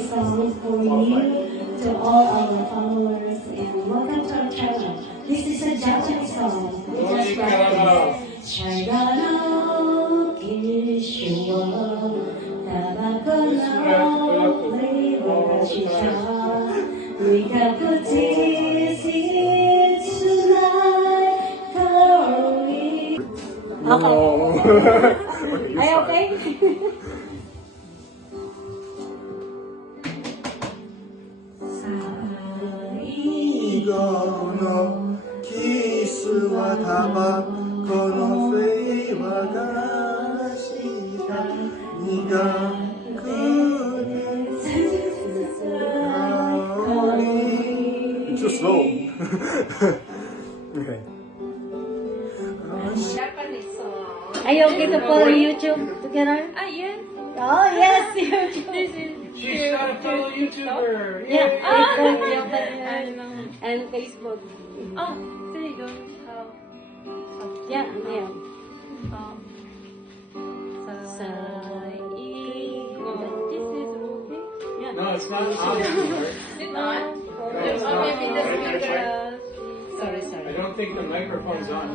this song for you, to all our followers, and welcome to our channel. This is a Japanese song. We just practice. 잘 가라 기슈와 타바코노 flavor shisha. We got good taste tonight. Glory. Okay. Are you okay? 이거노 키스와 타바코노 페이와 가시다 네가 It's just slow. Okay. Japanese song. Are you okay to follow YouTube together? Yes. Oh yes, YouTube. This is She's got a fellow YouTuber. Yeah, I know. and Facebook. Oh, they don't have. Yeah, yeah. So, this is okay. Yeah. No, it's not audio. It's not. it's Oh, not. maybe the Right, right, speaker. right. Sorry, I sorry. don't think the microphone's on.